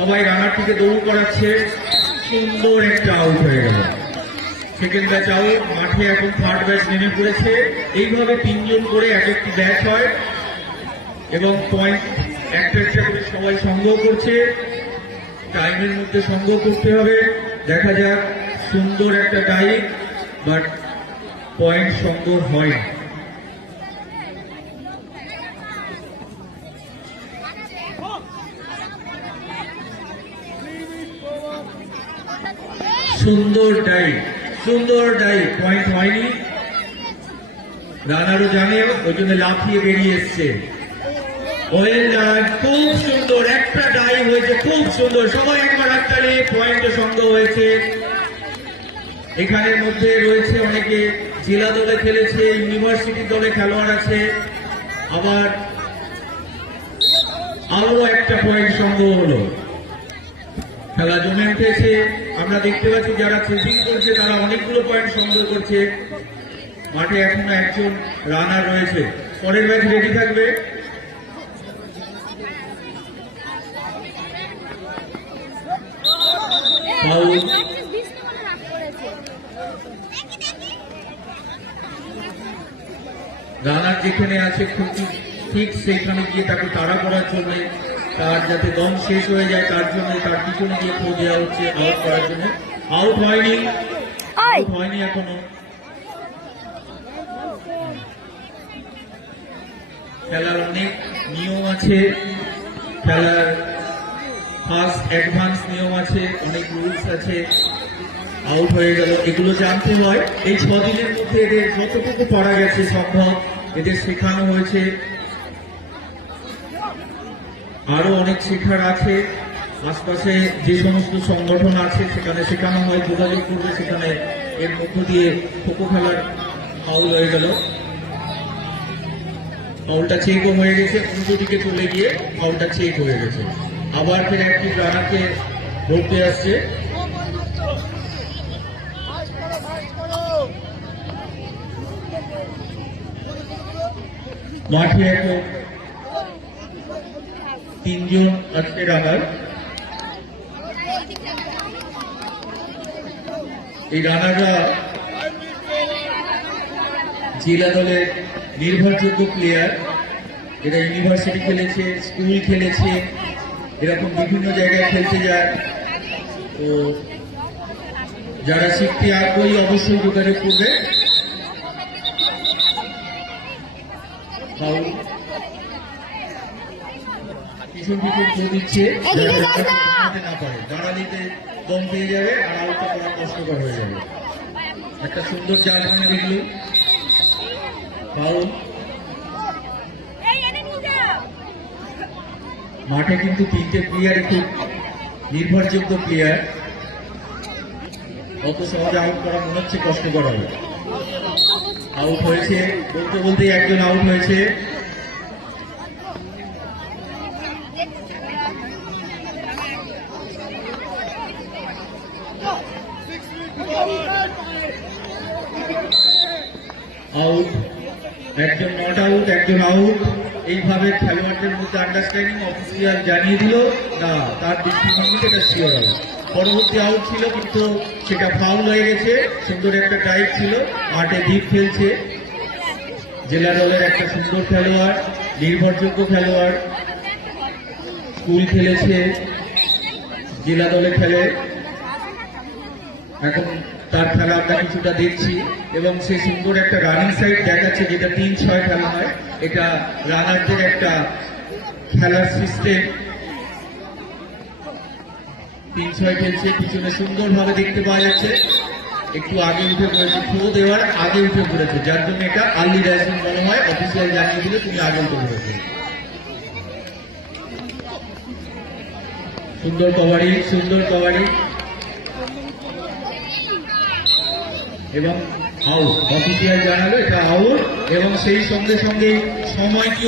সবাই রানারটিকে দৌড় করাচ্ছে, সুন্দর একটা আউট হয়ে গেল। Second batch out. মাঠে এখন থার্ড ব্যাচ নেমে পড়েছে। এইভাবে 3 জন করে এক একটি ব্যাচ হয় এবং পয়েন্ট একটা একটা করে সবাই সংগ্রহ করছে। টাইমের মধ্যে সংগ্রহ করতে হবে। দেখা যাক, সুন্দর একটা টাইম, বাট পয়েন্ট সংগ্রহ হয় না। সুন্দর ডাই, সুন্দর ডাই, পয়েন্ট হয়নি। রানারও জানে, ওই জন্য লাফিয়ে বেরিয়ে এসছে। খুব সুন্দর একটা ডাই হয়েছে, খুব সুন্দর। সবাই একবার হাততালি। পয়েন্ট সংগ্রহ হয়েছে। এখানের মধ্যে রয়েছে অনেকে জেলা দলে খেলেছে, ইউনিভার্সিটি দলে খেলোয়াড় আছে, আবার আরো একটা পয়েন্ট সংগ্রহ হলো। খেলা জমে উঠেছে। আমরা দেখতে পাচ্ছি যারা চেসিং করছে তারা অনেকগুলো পয়েন্ট সংগ্রহ করছে। মাঠে এখনো একজন রানার রয়েছে। পরের ম্যাচ রেডি থাকবে। রানার যেখানে আছে ঠিক সেখানে গিয়ে তাকে তাড়া করার জন্য, তার যাতে দম শেষ হয়ে যায় তার জন্য তার পিছনে গিয়ে খোঁজ দেওয়া হচ্ছে আউট করার জন্য। আউট হয়নি, আউট হয়নি এখনো। খেলার অনেক নিয়ম আছে, খেলার ফার্স্ট অ্যাডভান্স নিয়ম আছে, অনেক রুলস আছে। আউট হয়ে গেল, এগুলো জানতে হয়। এই 6 দিনের মধ্যে এদের যতটুকু পারা গেছে সম্ভব এদের শেখানো হয়েছে। আরো অনেক শেখার আছে। আশপাশে যে সমস্ত সংগঠন আছে সেখানে শেখানো হয়, যোগাযোগ করবে সেখানে। এর মধ্য দিয়ে খোখো খেলার ফাউল হয়ে গেল। ফাউলটা চেকও হয়ে গেছে, উল্টো দিকে চলে গিয়ে ফাউলটা চেক হয়ে গেছে। আবার ফের একটি রানারকে ধরতে আসছে। মাঠে এখন 3 জন আজকে রানার। এই রানাররা জেলা দলের নির্ভরযোগ্য প্লেয়ার। এরা ইউনিভার্সিটি খেলেছে, স্কুল খেলেছে, এরকম বিভিন্ন জায়গায় খেলতে যায়। তো যারা শিখতে আগ্রহী অবশ্যই যোগাযোগ করবে। পিছন পিছন খোঁজ দিচ্ছে, না পারে দাঁড়ালিতে দম পেয়ে যাবে আর আউটটা করা কষ্টকর হয়ে যাবে। একটা সুন্দর জাল মনে দেখল। ফাউল। মাঠে কিন্তু 3টে প্লেয়ার খুব নির্ভরযোগ্য প্লেয়ার। অত সহজে আউট করা মনে হচ্ছে কষ্টকর হবে। আউট হয়েছে, বলতে বলতেই একজন আউট হয়েছে। আউট, একজন নট আউট, একজন আউট। এইভাবে খেলোয়াড়দের মধ্যে আন্ডারস্ট্যান্ডিং অফিসিয়াল জানিয়ে দিল না, তার দৃষ্টিভঙ্গিতে এটা শিওর হবে। পরবর্তী আউট ছিল কিন্তু সেটা ফাউল হয়ে গেছে। সুন্দর একটা টাইপ ছিল। মাঠে দ্বীপ খেলছে, জেলা দলের একটা সুন্দর খেলোয়াড়, নির্ভরযোগ্য খেলোয়াড়, স্কুল খেলেছে, জেলা দলে খেলে। এখন তার খেলা আমরা কিছুটা দেখছি এবং সে সুন্দর একটা রানিং সাইড দেখাচ্ছে, যেটা 3-6 খেলা হয়। এটা রানারদের একটা খেলার সিস্টেম। 3-6 খেলছে, পিছনে সুন্দরভাবে দেখতে পাওয়া যাচ্ছে। একটু আগে উঠে পড়েছে, থ্রো দেওয়ার আগে উঠে পড়েছে, যার জন্য এটা আর্লি রাইজিং মনে হয়। অফিসিয়াল জানিয়ে দিলে তুমি আগে উঠে পড়েছে। সুন্দর কভারিং, সুন্দর কভারিং এবং আউট। অফিসিয়াল জানালো এটা আউট এবং সেই সঙ্গে সঙ্গে সময়